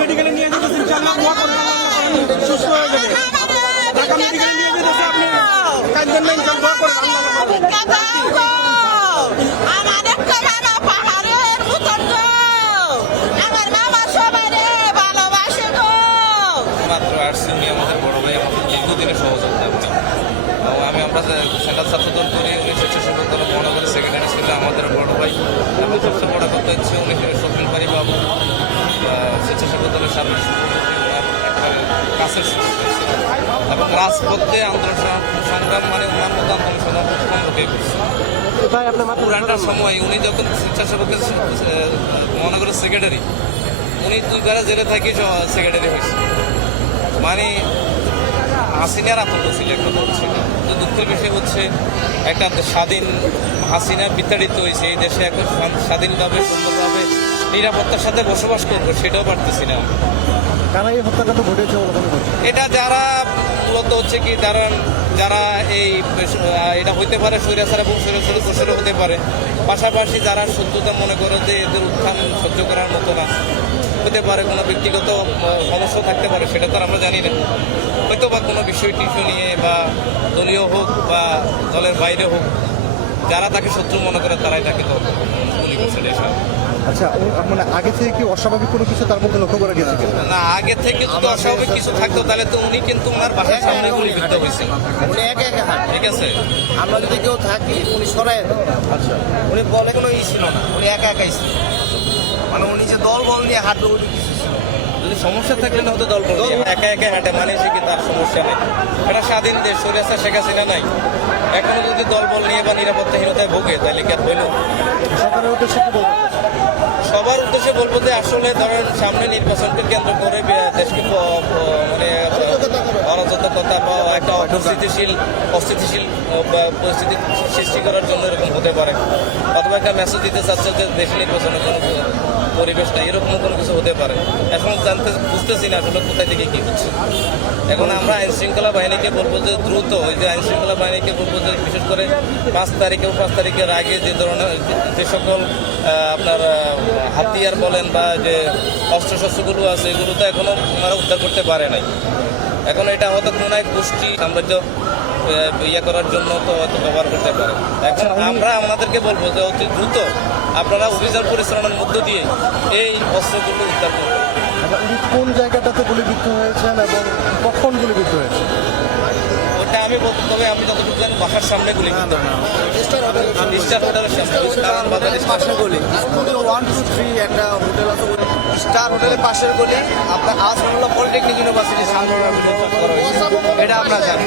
মেডিকেলে নিয়ে যেতে ইনশাআল্লাহ দোয়া করেন আল্লাহ সুস্থ হয়ে যাবে। ঢাকা মেডিকেলে নিয়ে যেতে আপনি কাঁদবেন না, ইনশাআল্লাহ দোয়া করেন মাত্র আসছি, উনি আমাদের বড় ভাই, আমাদের দীর্ঘদিনের সহযোগিতা। আমরা সেন্ট্রাল ছাত্রদল করি, উনি স্বেচ্ছাসেবক দল মহানগরের সেক্রেটারি ছিল আমাদের বড় ভাই। এবং সবচেয়ে বড় কথা হচ্ছে উনি শফিল পারি বাবু স্বেচ্ছাসেবক দলের সামনে কাছের ছিল এবং রাজপথে আন্দোলন সংগ্রাম মানে ওনার মতো আন্দোলন সংগ্রাম লোকে করছে। পুরানটার সময় উনি যখন স্বেচ্ছাসেবকের মহানগরের সেক্রেটারি, উনি 2 বার জেলে থাকি সেক্রেটারি হয়েছে। মানে হাসিনার আতঙ্ক ছিল, একটা ছিল। তো দুঃখের বিষয় হচ্ছে একটা স্বাধীন হাসিনা বিতাড়িত হয়েছে, এই দেশে এখন স্বাধীনভাবে সুন্দরভাবে নিরাপত্তার সাথে বসবাস করবো সেটাও পারতেছি না। এটা যারা মূলত হচ্ছে কি যারা এই এটা হইতে পারে স্বৈরাচার এবং স্বৈরাচারী হতে পারে, পাশাপাশি যারা শত্রুতা মনে করে যে এদের উত্থান সহ্য করার মতো না, হতে পারে কোনো ব্যক্তিগত সমস্যা থাকতে পারে, সেটা তো আমরা জানি না। হয়তো বা কোনো বিষয় টিস্যু নিয়ে বা দলীয় হোক বা দলের বাইরে হোক, যারা তাকে শত্রু মনে করে তারাই তাকে তো গুলি করছে। আচ্ছা, মানে আগে থেকে কি অস্বাভাবিক কোনো কিছু তার মধ্যে লক্ষ্য করা গেছে না? আগে থেকে যদি অস্বাভাবিক কিছু থাকতো তাহলে তো উনি কিন্তু ওনার বাসার সামনে গুলিবিদ্ধ হয়েছিল। উনি একা একা হাঁটেন, ঠিক আছে, আমরা যদি কেউ থাকি উনি সরাই দেন। আচ্ছা, উনি বলে কোনো ছিল না, উনি একা একাই ছিল। মানে উনি যে দল বল নিয়ে হাঁটবে উনি কিছু ছিল। যদি সমস্যা থাকলে না হতো দল বল একা একা হাঁটে, মানে সে কি তার সমস্যা নেই? এটা স্বাধীন দেশ, স্বৈরাচার শেখ হাসিনা নাই। এখনো যদি দল বল নিয়ে বা নিরাপত্তাহীনতায় ভোগে তাহলে কি আর হইল? সরকারের উদ্দেশ্যে কি বলবো? সবার উদ্দেশ্যে বলবো যে আসলে ধরেন সামনে নির্বাচনকে কেন্দ্র করে দেশকে মানে অরাজকতা বা একটা অস্থিতিশীল পরিস্থিতি সৃষ্টি করার জন্য এরকম হতে পারে, অথবা একটা মেসেজ দিতে চাচ্ছে যে দেশ নির্বাচনের কোনো পরিবেশটা এরকম কোনো কিছু হতে পারে। এখন বুঝতেছি না আসলে কোথায় থেকে কি হচ্ছে। এখন আমরা আইন শৃঙ্খলা বাহিনীকে বলবো যে দ্রুত ওই যে আইন শৃঙ্খলা বাহিনীকে বলবো যে বিশেষ করে 5 তারিখের আগে যে ধরনের যে সকল আপনার হাতিয়ার বলেন বা যে অস্ত্রশস্ত্রগুলো আছে এগুলো তো এখনো ওনারা উদ্ধার করতে পারে নাই। এখন এটা হয়তো কোনো এক গোষ্ঠী সাম্রাজ্য করার জন্য তো হয়তো ব্যবহার করতে পারে। এখন আমরা আমাদেরকে বলবো যে অতি দ্রুত আপনারা অভিযান পরিচালনার মধ্য দিয়ে এই অস্ত্রগুলো উদ্ধার করবেন। কোন জায়গাটাতে গুলিবিদ্ধ হয়েছেন এবং কখন গুলিবিদ্ধ হয়েছে ওটা আমি বলতে, তবে আমি যতটুকু জানি বাসার সামনে গুলিবিদ্ধ না, স্টার হোটেলের সামনে পাশের গলি 1 2 3 একটা হোটেল আছে, স্টার হোটেলের পাশের গলি। আপনার আসমানুল্লাহ পলিটেকনিক ইউনিভার্সিটি সামনে এটা আমরা জানি।